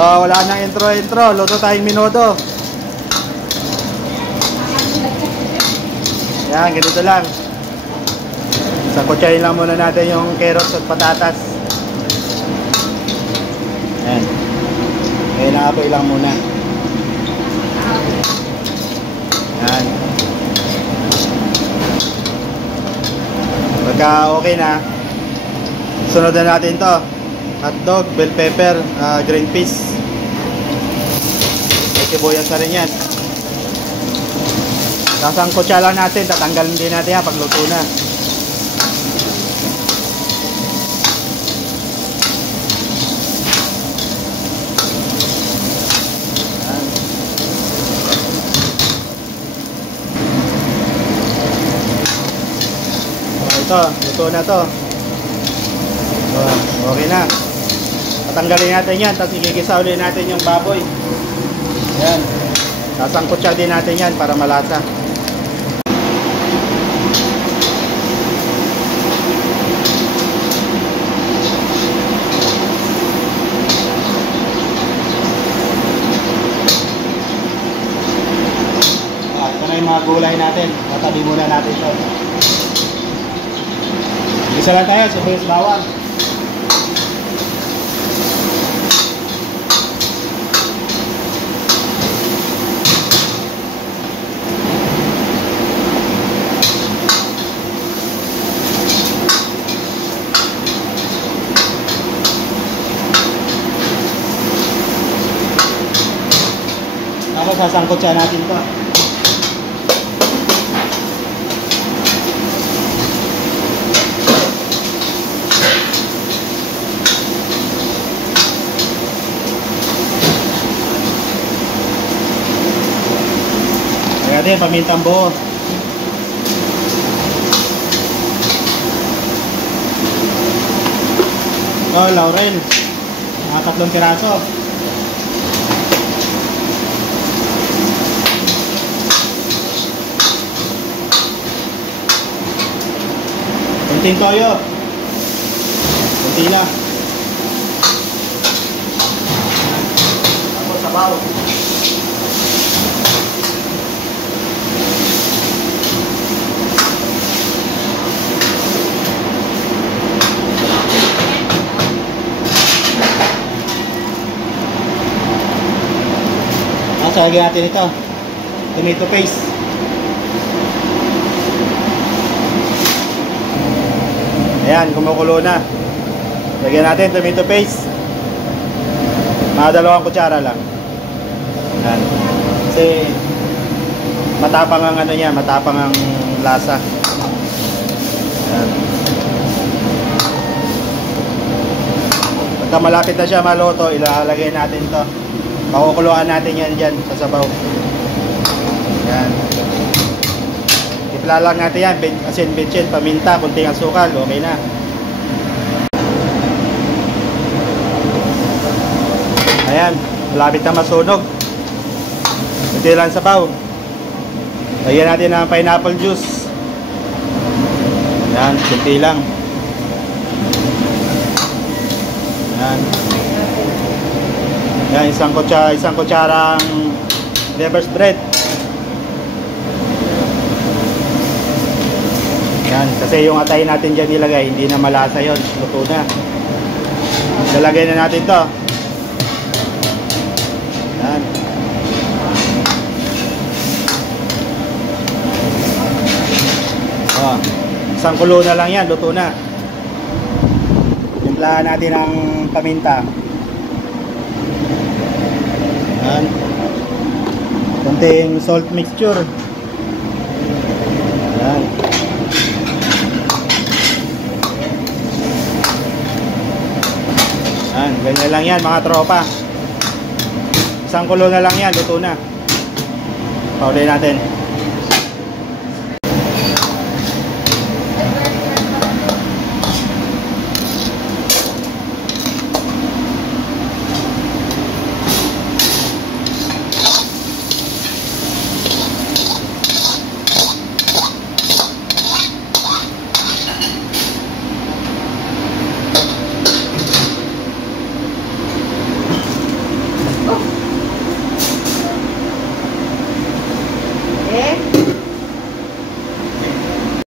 Oh, wala nang intro. Luto tayong minodo. Yan, ganito lang. Sa kutsahin lang muna natin yung carrots at patatas. Yan. Ngayon na-apoy lang muna. Yan. Pagka okay na, sunod na natin to. Hotdog, bell pepper, green peas. May sibuyas na rin yan. Sasangkot siya lang natin, tatanggalin din natin yan pag luto na. Ito, luto na to. Okay na. Tatanggalin natin yan, tapos igigisa ulit natin yung baboy. Yan. Sasangkot siya din natin yan para malasa. Ito na yung mga gulay natin. Tatabi muna natin ito. Isa lang tayo, sibuyas bawang. Tapos sasangkot siya natin ito. Lagyan natin pamintang buo. Ito, laurel. Mga 3 piraso. Kunting toyo. Kunti lang. Tapos sabaw. Lagyan natin ito, tomato paste. Ayan, kumukulo na. Lagyan natin tomato paste. Mga 2 kutsara lang. Ayan. Kasi matapang ang ano niya, matapang ang lasa. Ayan. Pagka malapit na siya maluto, ilalagay natin ito. Pakukuluan natin yan dyan sa sabaw. Yan. Tipla lang natin yan. Asin, bitchin, paminta, kunting asukal. Okay na. Ayan. Malapit na masunog. Kunti lang sabaw. Lagyan natin ng pineapple juice. Yan. Kunti lang. Yan. Yan, isang kutsarang Weber's bread. Yan, kasi yung atay natin dyan nilagay, hindi na malasa yon, luto na. Lalagay na natin to. Yan. Oh, isang kulo na lang yan, luto na. Timplahan natin ang paminta. Yan. Kunting salt mixture. Yan. Yan, ganyan lang yan mga tropa. Isang kulo na lang yan, luto na. Paulay natin.